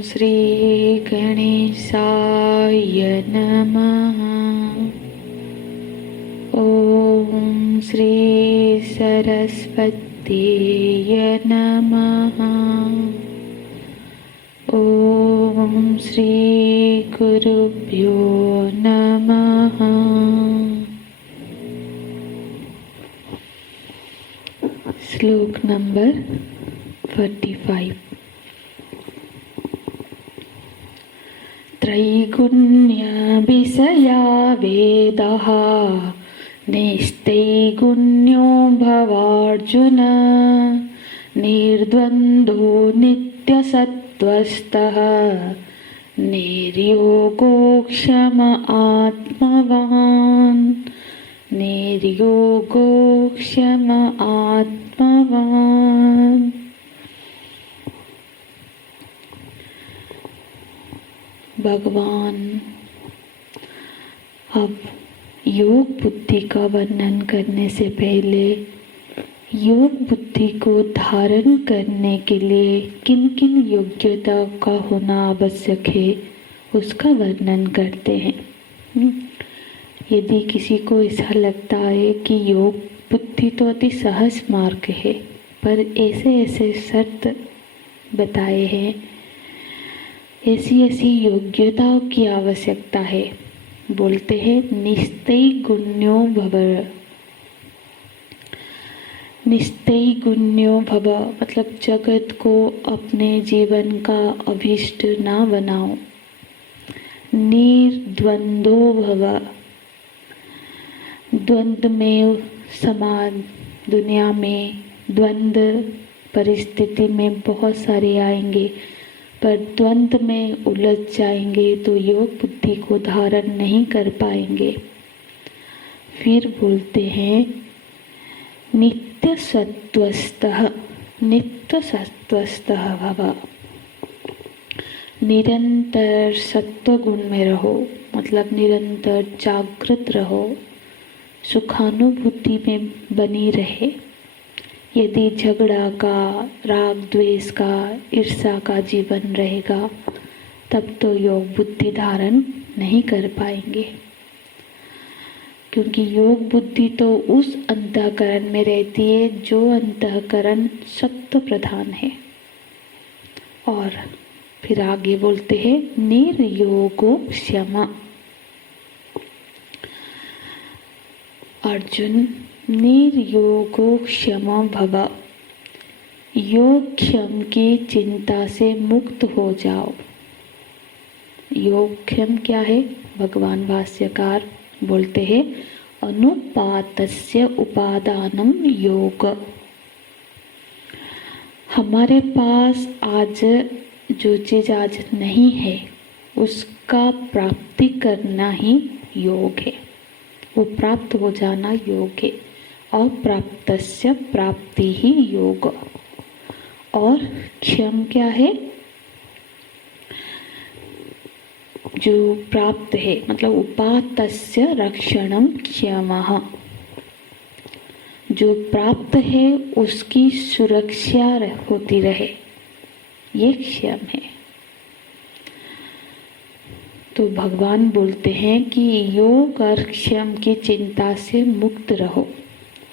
श्री गणेशाय नमः। ॐ श्री सरस्वत्यै नमः। ॐ श्री गुरुभ्यो नमः। श्लोक नंबर 45। त्रैगुण्य विषया वेदः निस्तैगुण्यो भवार्जुन। निर्द्वन्द्वो नित्यसत्त्वस्थः निर्योगो क्षम आत्मवान्। निर्योगो क्षम आत्मवान्। भगवान अब योग बुद्धि का वर्णन करने से पहले योग बुद्धि को धारण करने के लिए किन किन योग्यता का होना आवश्यक है उसका वर्णन करते हैं। यदि किसी को ऐसा लगता है कि योग बुद्धि तो अति सहज मार्ग है, पर ऐसे ऐसे शर्त बताए हैं, ऐसी ऐसी योग्यताओं की आवश्यकता है। बोलते हैं निस्तै गुण्यो भव। निस्तै गुण्यो भव मतलब जगत को अपने जीवन का अभीष्ट ना बनाओ। निर्द्वंद्वो भव, द्वंद्व में समाज दुनिया में द्वंद्व परिस्थिति में बहुत सारे आएंगे, पर द्वंद्व में उलझ जाएंगे तो योग बुद्धि को धारण नहीं कर पाएंगे। फिर बोलते हैं नित्य सत्वस्थः। नित्य सत्वस्थः भव, निरंतर सत्व गुण में रहो, मतलब निरंतर जागृत रहो, सुखानुभूति में बनी रहे। यदि झगड़ा का, राग द्वेष का, ईर्ष्या का जीवन रहेगा तब तो योग बुद्धि धारण नहीं कर पाएंगे, क्योंकि योग बुद्धि तो उस अंतःकरण में रहती है जो अंतःकरण सत्व प्रधान है। और फिर आगे बोलते हैं निर्योगो क्षमा। अर्जुन निर्योगो क्षम भव, योग क्षम की चिंता से मुक्त हो जाओ। योग क्षम क्या है? भगवान भाष्यकार बोलते हैं अनुपातस्य उपादानम योग। हमारे पास आज जो चीज आज नहीं है उसका प्राप्ति करना ही योग है, वो प्राप्त हो जाना योग है। अप्राप्तस्य प्राप्ति ही योग। और क्षम क्या है? जो प्राप्त है, मतलब उपातस्य रक्षणम क्षमः, जो प्राप्त है उसकी सुरक्षा होती रहे, ये क्षम है। तो भगवान बोलते हैं कि योग और क्षम की चिंता से मुक्त रहो।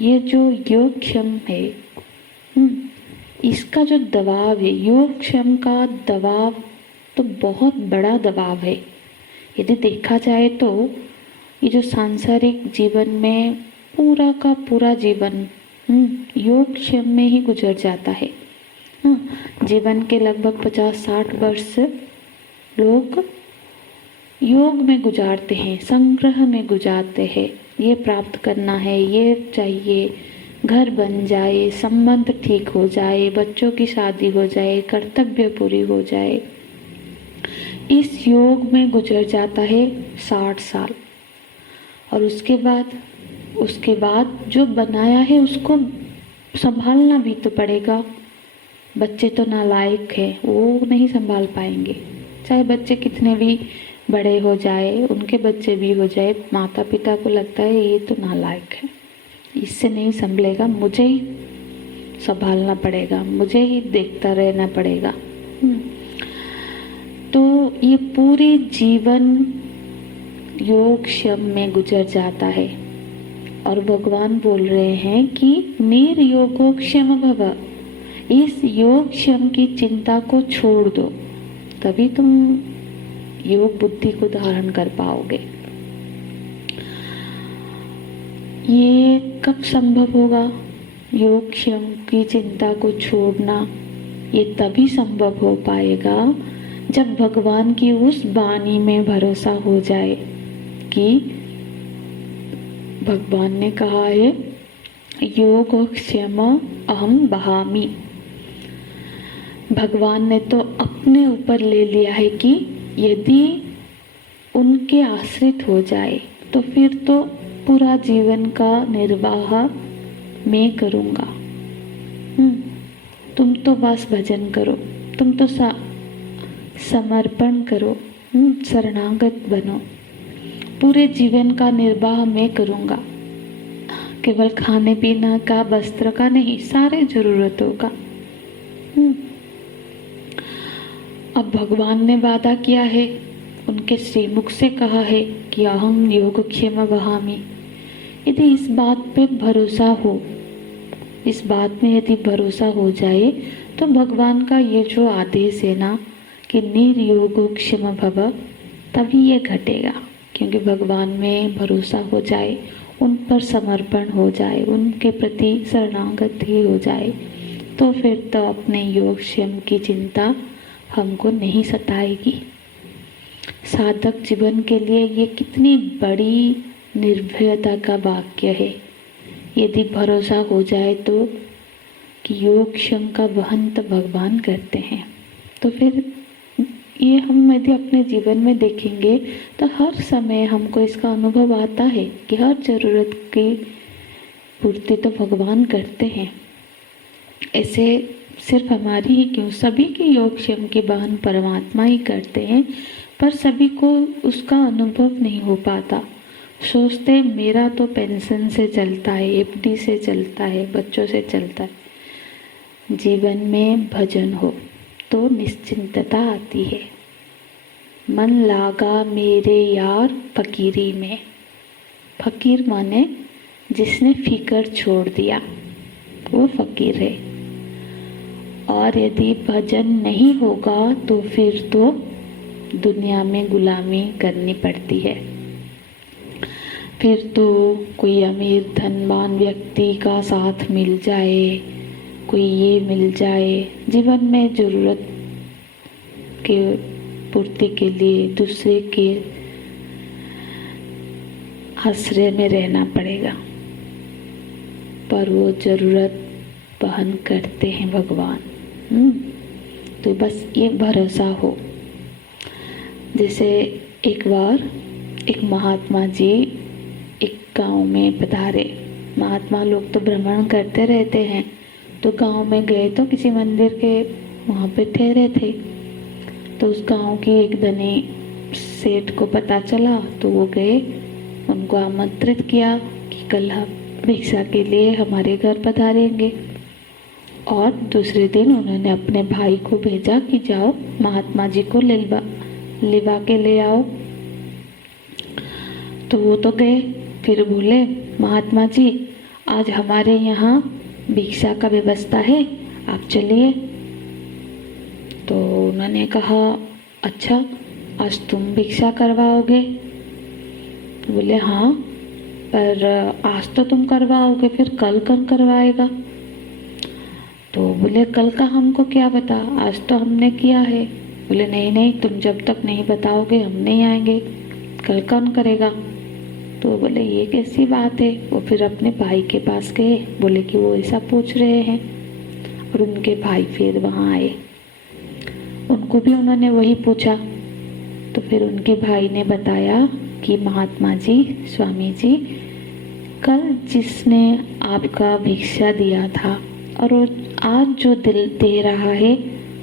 ये जो योग क्षम है, इसका जो दबाव है, योग क्षम का दबाव तो बहुत बड़ा दबाव है। यदि देखा जाए तो ये जो सांसारिक जीवन में पूरा का पूरा जीवन योग क्षम में ही गुजर जाता है। जीवन के लगभग 50-60 वर्ष लोग योग में गुजारते हैं, संग्रह में गुजारते हैं। ये प्राप्त करना है, ये चाहिए, घर बन जाए, संबंध ठीक हो जाए, बच्चों की शादी हो जाए, कर्तव्य पूरी हो जाए। इस योग में गुजर जाता है 60 साल। और उसके बाद जो बनाया है उसको संभालना भी तो पड़ेगा। बच्चे तो नालायक है, वो नहीं संभाल पाएंगे। चाहे बच्चे कितने भी बड़े हो जाए, उनके बच्चे भी हो जाए, माता पिता को लगता है ये तो नालायक है, इससे नहीं संभलेगा, मुझे ही संभालना पड़ेगा, मुझे ही देखता रहना पड़ेगा। तो ये पूरे जीवन योग क्षम में गुजर जाता है। और भगवान बोल रहे हैं कि निर्योगो क्षम भव, इस योग क्षम की चिंता को छोड़ दो, तभी तुम योग बुद्धि को धारण कर पाओगे। ये कब संभव होगा? योग क्षम की चिंता को छोड़ना ये तभी संभव हो पाएगा जब भगवान की उस वाणी में भरोसा हो जाए कि भगवान ने कहा है योग क्षम अहम बहामि। भगवान ने तो अपने ऊपर ले लिया है कि यदि उनके आश्रित हो जाए तो फिर तो पूरा जीवन का निर्वाह मैं करूँगा। तुम तो बस भजन करो, तुम तो समर्पण करो, शरणागत बनो, पूरे जीवन का निर्वाह मैं करूँगा, केवल खाने पीने का, वस्त्र का नहीं, सारे जरूरतों का। अब भगवान ने वादा किया है, उनके श्रीमुख से कहा है कि अहम योगक्षेम वहामि। यदि इस बात पे भरोसा हो, इस बात में यदि भरोसा हो जाए तो भगवान का ये जो आदेश है ना कि निर्योगक्षेम भव, तभी ये घटेगा। क्योंकि भगवान में भरोसा हो जाए, उन पर समर्पण हो जाए, उनके प्रति शरणागत ही हो जाए, तो फिर तो अपने योगक्षेम की चिंता हमको नहीं सताएगी। साधक जीवन के लिए ये कितनी बड़ी निर्भयता का वाक्य है। यदि भरोसा हो जाए तो कि योगक्षेम का वहन तो भगवान करते हैं, तो फिर ये हम यदि अपने जीवन में देखेंगे तो हर समय हमको इसका अनुभव आता है कि हर जरूरत की पूर्ति तो भगवान करते हैं। ऐसे सिर्फ हमारी ही क्यों, सभी की योगक्षेम की वहन परमात्मा ही करते हैं, पर सभी को उसका अनुभव नहीं हो पाता। सोचते मेरा तो पेंशन से चलता है, एफडी से चलता है, बच्चों से चलता है। जीवन में भजन हो तो निश्चिंतता आती है। मन लागा मेरे यार फकीरी में। फकीर माने जिसने फिकर छोड़ दिया, वो फकीर है। और यदि भजन नहीं होगा तो फिर तो दुनिया में गुलामी करनी पड़ती है। फिर तो कोई अमीर धनवान व्यक्ति का साथ मिल जाए, कोई ये मिल जाए, जीवन में जरूरत के पूर्ति के लिए दूसरे के आश्रय में रहना पड़ेगा, पर वो जरूरत वहन करते हैं भगवान। तो बस ये भरोसा हो। जैसे एक बार एक महात्मा जी एक गांव में पधारे। महात्मा लोग तो भ्रमण करते रहते हैं, तो गांव में गए तो किसी मंदिर के वहाँ पे ठहरे थे। तो उस गांव की एक धनी सेठ को पता चला, तो वो गए, उनको आमंत्रित किया कि कल हम भिक्षा के लिए हमारे घर पधारेंगे। और दूसरे दिन उन्होंने अपने भाई को भेजा कि जाओ महात्मा जी को लिवा के ले आओ। तो वो तो गए, फिर बोले महात्मा जी आज हमारे यहाँ भिक्षा का व्यवस्था है, आप चलिए। तो उन्होंने कहा अच्छा आज तुम भिक्षा करवाओगे? बोले हाँ, पर आज तो तुम करवाओगे, फिर कल कौन करवाएगा? तो बोले कल का हमको क्या पता, आज तो हमने किया है। बोले नहीं नहीं, तुम जब तक नहीं बताओगे हम नहीं आएंगे, कल कौन करेगा? तो बोले ये कैसी बात है? वो फिर अपने भाई के पास गए, बोले कि वो ऐसा पूछ रहे हैं। और उनके भाई फिर वहाँ आए, उनको भी उन्होंने वही पूछा। तो फिर उनके भाई ने बताया कि महात्मा जी, स्वामी जी, कल जिसने आपका भिक्षा दिया था और वो आज जो दिल दे रहा है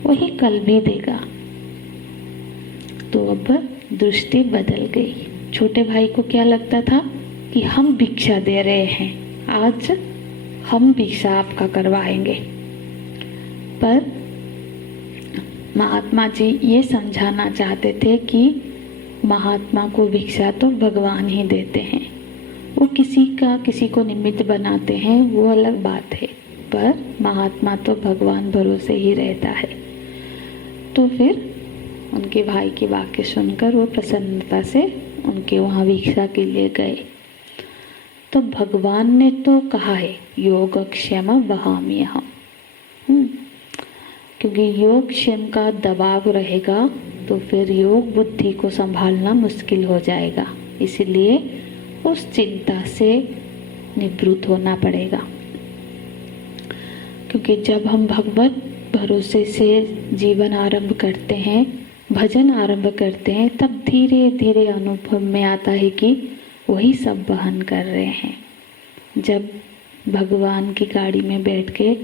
वही कल भी देगा। तो अब दृष्टि बदल गई। छोटे भाई को क्या लगता था कि हम भिक्षा दे रहे हैं, आज हम भिक्षा आपका करवाएंगे। पर महात्मा जी ये समझाना चाहते थे कि महात्मा को भिक्षा तो भगवान ही देते हैं, वो किसी को निमित्त बनाते हैं वो अलग बात है, पर महात्मा तो भगवान भरोसे ही रहता है। तो फिर उनके भाई की वाक्य सुनकर वो प्रसन्नता से उनके वहाँ भिक्षा के लिए गए। तो भगवान ने तो कहा है योगक्षेम वहाम्यहम्, क्योंकि योगक्षेम का दबाव रहेगा तो फिर योग बुद्धि को संभालना मुश्किल हो जाएगा, इसलिए उस चिंता से निवृत्त होना पड़ेगा। क्योंकि जब हम भगवत भरोसे से जीवन आरंभ करते हैं, भजन आरंभ करते हैं, तब धीरे धीरे अनुभव में आता है कि वही सब वहन कर रहे हैं। जब भगवान की गाड़ी में बैठ के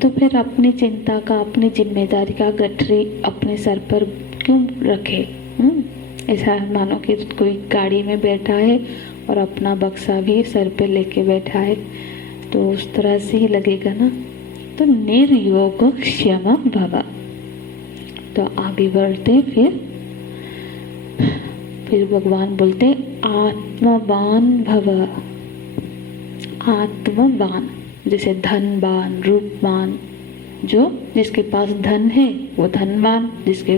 तो फिर अपनी चिंता का, अपनी जिम्मेदारी का गठरी अपने सर पर क्यों रखे? ऐसा मानो कि कोई गाड़ी में बैठा है और अपना बक्सा भी सर पे लेके बैठा है, तो उस तरह से ही लगेगा ना। तो निर्योगक्षेम भव। तो आगे बढ़ते फिर भगवान बोलते आत्मवान भव। आत्मवान जैसे धनवान, रूपवान, जिसके पास धन है वो धनवान, जिसके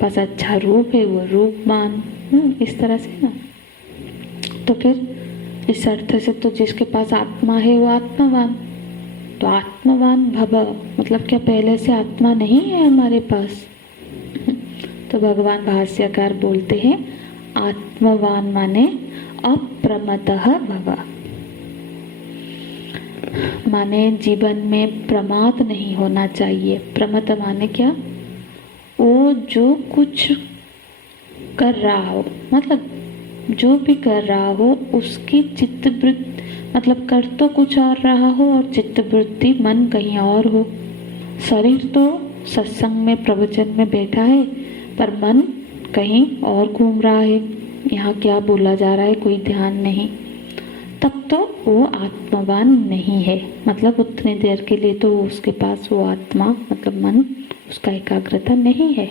पास अच्छा रूप है वो रूपवान, इस तरह से ना। तो फिर इस अर्थ से तो जिसके पास आत्मा है वो आत्मवान। तो आत्मवान भव मतलब क्या पहले से आत्मा नहीं है हमारे पास? तो भगवान भाष्यकार बोलते हैं आत्मवान माने अप्रमतः भव, माने जीवन में प्रमाद नहीं होना चाहिए। प्रमत माने क्या? वो जो कुछ कर रहा हो, मतलब जो भी कर रहा हो उसकी चित्तवृत्ति, मतलब कर तो कुछ और रहा हो और चित्तवृत्ति मन कहीं और हो। शरीर तो सत्संग में प्रवचन में बैठा है पर मन कहीं और घूम रहा है, यहाँ क्या बोला जा रहा है कोई ध्यान नहीं, तब तो वो आत्मवान नहीं है। मतलब उतनी देर के लिए तो उसके पास वो आत्मा मतलब मन, उसका एकाग्रता नहीं है।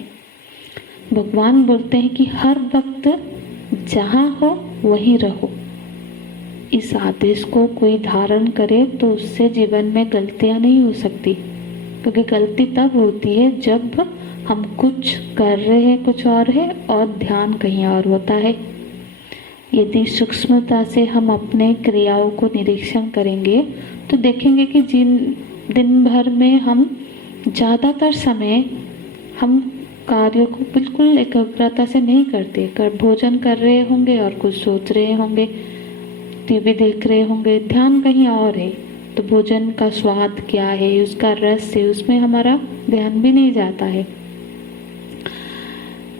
भगवान बोलते हैं कि हर वक्त जहाँ हो वहीं रहो। इस आदेश को कोई धारण करे तो उससे जीवन में गलतियाँ नहीं हो सकती, क्योंकि गलती तब होती है जब हम कुछ कर रहे हैं कुछ और है और ध्यान कहीं और होता है। यदि सूक्ष्मता से हम अपने क्रियाओं को निरीक्षण करेंगे तो देखेंगे कि दिन भर में हम ज़्यादातर समय हम कार्यों को बिल्कुल एकाग्रता से नहीं करते। भोजन कर रहे होंगे और कुछ सोच रहे होंगे, टीवी देख रहे होंगे, ध्यान कहीं और है। तो भोजन का स्वाद क्या है, उसका रस है, उसमें हमारा ध्यान भी नहीं जाता है।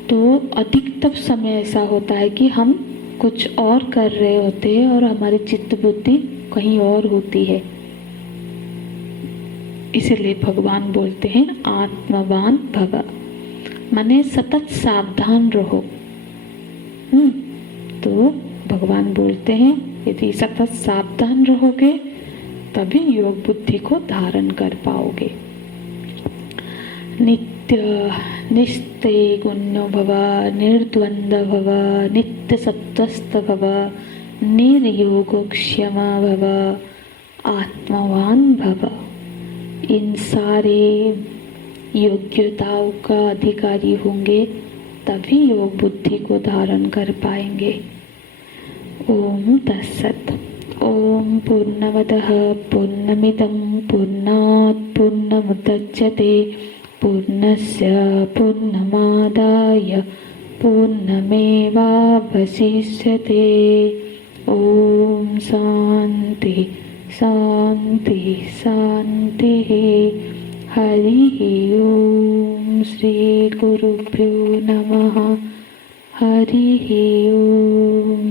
तो अधिकतर समय ऐसा होता है कि हम कुछ और कर रहे होते हैं और हमारी चित्त बुद्धि कहीं और होती है। इसलिए भगवान बोलते हैं आत्मवान भव, माने सतत सावधान रहो। तो भगवान बोलते हैं यदि सतत सावधान रहोगे तभी योग बुद्धि को धारण कर पाओगे। नित्य निस्तेय भव, निर्द्वंद भव, नित्य सत्वस्थ भव, निर्योगक्षम भव, आत्मवान भव। इन सारे योग्यताओं का अधिकारी होंगे तभी योग बुद्धि को धारण कर पाएंगे। ओम तत्सत। ओम पूर्णमदः पूर्णमिदं पूर्णात् पूर्णमुदच्यते पूर्णस्य पूर्णमादाय पूर्णमेवावशिष्यते। ओम शांति शांति शांति। हरि ओम। श्री गुरुभ्यो नमः। हरि ओम।